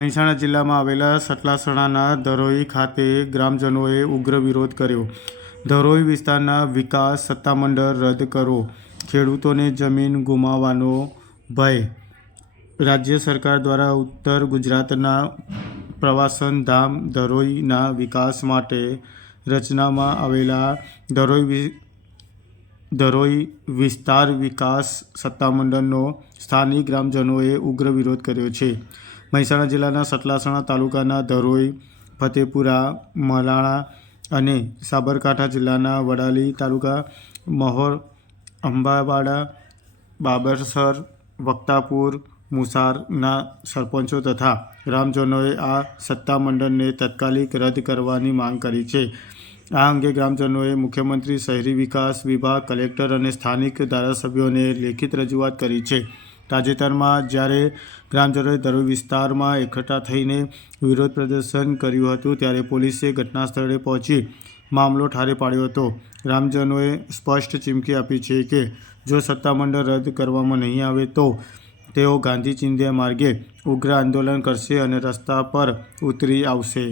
મહેસાણા જિલ્લામાં આવેલા સટલાસણાના ધરોઈ ખાતે ગ્રામજનોએ ઉગ્ર વિરોધ કર્યો. ધરોઈ વિસ્તારના વિકાસ સત્તામંડળ રદ કરો. ખેડૂતોને જમીન ગુમાવવાનો ભય. રાજ્ય સરકાર દ્વારા ઉત્તર ગુજરાતના પ્રવાસન ધામ ધરોઈના વિકાસ માટે રચનામાં આવેલા ધરોઈ ધરોઈ વિસ્તાર વિકાસ સત્તામંડળનો સ્થાનિક ગ્રામજનોએ ઉગ્ર વિરોધ કર્યો છે. મહેસાણા જિલ્લાના સતલાસણા તાલુકાના ધરોઈ, ફતેપુરા, મલાણા અને સાબરકાંઠા જિલ્લાના વડાલી તાલુકા, મહોર, અંબાવાડા, બાબરસર, વક્તાપુર, મુસારના સરપંચો તથા ગ્રામજનોએ આ સત્તામંડળને તાત્કાલિક રદ કરવાની માંગ કરી છે. આ અંગે ગ્રામજનોએ મુખ્યમંત્રી શહેરી વિકાસ વિભાગ, કલેક્ટર અને સ્થાનિક ધારાસભ્યોને લેખિત રજૂઆત કરી છે. તાજેતરમાં જ્યારે ગ્રામજનોએ ધરોઈ વિસ્તારમાં એકઠા થઈને વિરોધ પ્રદર્શન કર્યું હતું, ત્યારે પોલીસે ઘટના સ્થળે પહોંચી મામલો ઠારે પાડ્યો હતો. ગ્રામજનોએ સ્પષ્ટ ચીમકી આપી છે કે, જો સત્તામંડળ રદ કરવામાં નહીં આવે તો તેઓ ગાંધી ચિંધ્યા માર્ગે ઉગ્ર આંદોલન કરશે અને રસ્તા પર ઉતરી આવશે.